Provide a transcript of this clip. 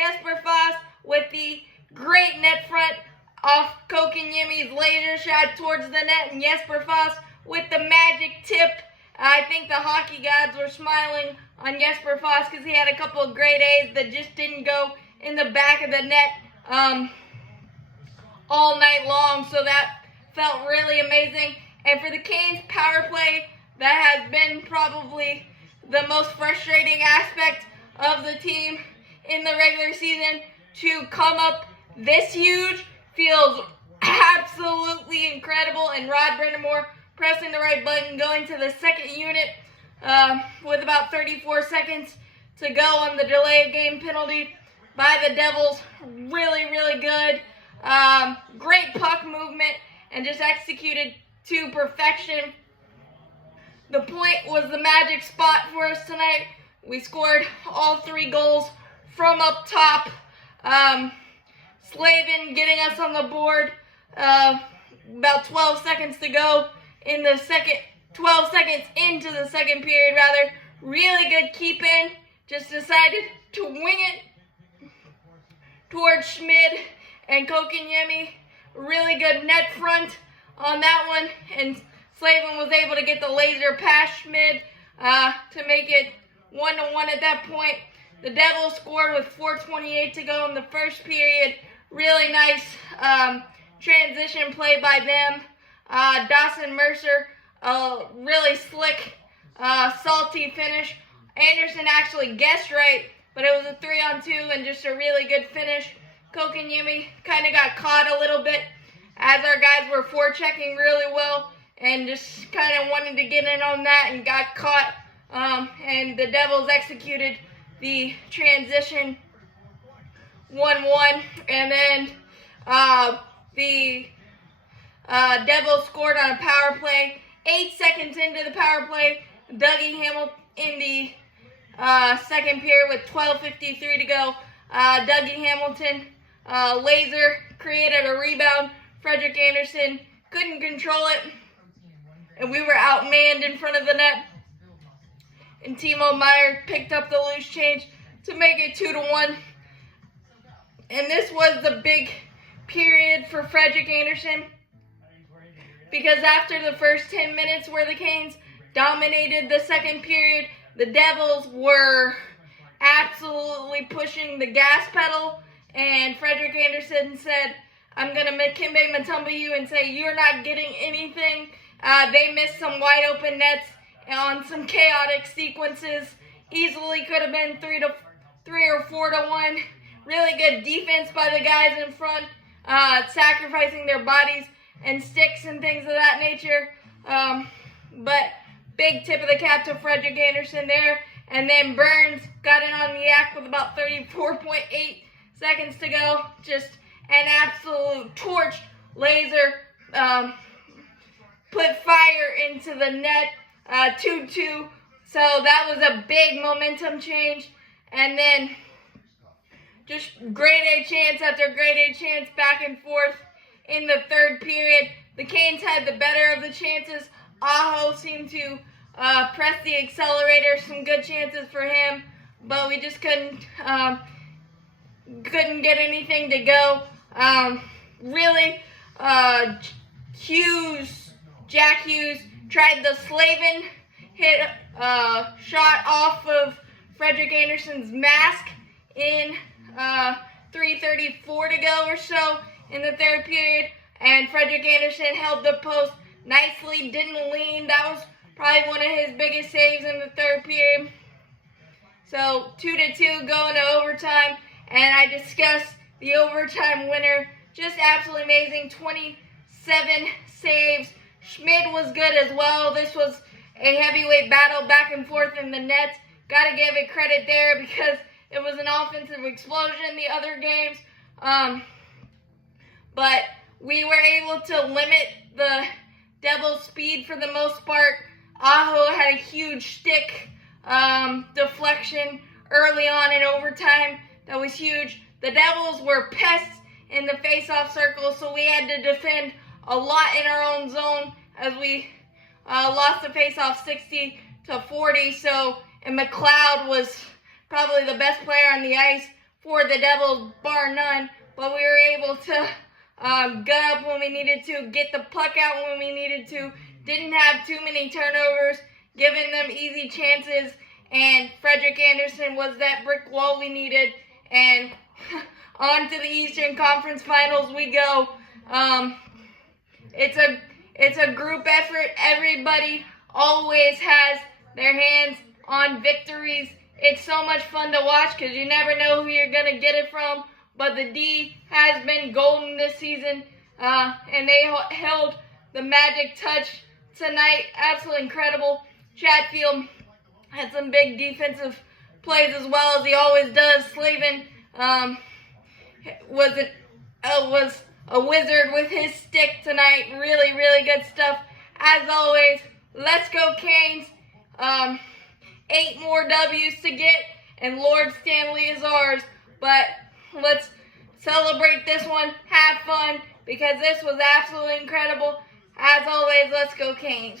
Jesper Foss with the great net front off Kokiniemi's laser shot towards the net, and Jesper Foss with the magic tip. I think the hockey gods were smiling on Jesper Foss because he had a couple of great A's that just didn't go in the back of the net all night long, so that felt really amazing. And for the Canes power play, that has been probably the most frustrating aspect of the team in the regular season. To come up this huge feels absolutely incredible, and Rod Brind'Amour pressing the right button, going to the second unit with about 34 seconds to go on the delay of game penalty by the Devils. Really, really good. Great puck movement and just executed to perfection. The point was the magic spot for us tonight. We scored all 3 goals from up top. Slavin getting us on the board. About 12 seconds to go in the second, 12 seconds into the second period rather. Really good keep in. Just decided to wing it towards Schmid and Kokiniemi. Really good net front on that one, and Slavin was able to get the laser past Schmid to make it 1-1 at that point. The Devils scored with 4:28 to go in the first period. Really nice transition play by them. Dawson Mercer, really slick, salty finish. Anderson actually guessed right, but it was a 3-on-2 and just a really good finish. Kokiniemi kind of got caught a little bit as our guys were forechecking really well and just kind of wanted to get in on that and got caught. And the Devils executed the transition 1-1, and then the Devils scored on a power play. 8 seconds into the power play, Dougie Hamilton in the second period with 12:53 to go. Dougie Hamilton laser created a rebound. Frederik Andersen couldn't control it, and we were outmanned in front of the net. And Timo Meier picked up the loose change to make it 2-1. And this was the big period for Frederik Andersen, because after the first 10 minutes where the Canes dominated the second period, the Devils were absolutely pushing the gas pedal, and Frederik Andersen said, "I'm going to Kimbe Mutombo you and say you're not getting anything." They missed some wide open nets on some chaotic sequences. Easily could have been 3 or 4-1. Really good defense by the guys in front, sacrificing their bodies and sticks and things of that nature. But big tip of the cap to Frederik Andersen there. And then Burns got in on the act with about 34.8 seconds to go. Just an absolute torched laser. Put fire into the net. 2-2. So that was a big momentum change. And then just grade A chance after grade A chance back and forth in the third period. The Canes had the better of the chances. Aho seemed to press the accelerator. Some good chances for him, but we just couldn't get anything to go. Really, Jack Hughes tried the Slavin hit shot off of Frederik Andersen's mask in 3:34 to go or so in the third period, and Frederik Andersen held the post nicely, didn't lean. That was probably one of his biggest saves in the third period. So 2-2 going to overtime, and I discussed the overtime winner. Just absolutely amazing. 27 saves. Schmid was good as well. This was a heavyweight battle back and forth in the nets. Got to give it credit there because it was an offensive explosion the other games. But we were able to limit the Devils' speed for the most part. Aho had a huge stick deflection early on in overtime. That was huge. The Devils were pests in the face-off circle, so we had to defend a lot in our own zone as we lost the face-off 60-40. So, and McLeod was probably the best player on the ice for the Devils, bar none. But we were able to gut up when we needed to, get the puck out when we needed to. Didn't have too many turnovers, giving them easy chances. And Frederik Andersen was that brick wall we needed. And on to the Eastern Conference Finals we go. It's a group effort. Everybody always has their hands on victories. It's so much fun to watch because you never know who you're going to get it from. But the D has been golden this season, and they held the magic touch tonight. Absolutely incredible. Chatfield had some big defensive plays as well, as he always does. Slavin was a wizard with his stick tonight. Really, really good stuff. As always, let's go Canes. 8 more W's to get, and Lord Stanley is ours. But let's celebrate this one, have fun, because this was absolutely incredible. As always, let's go Canes.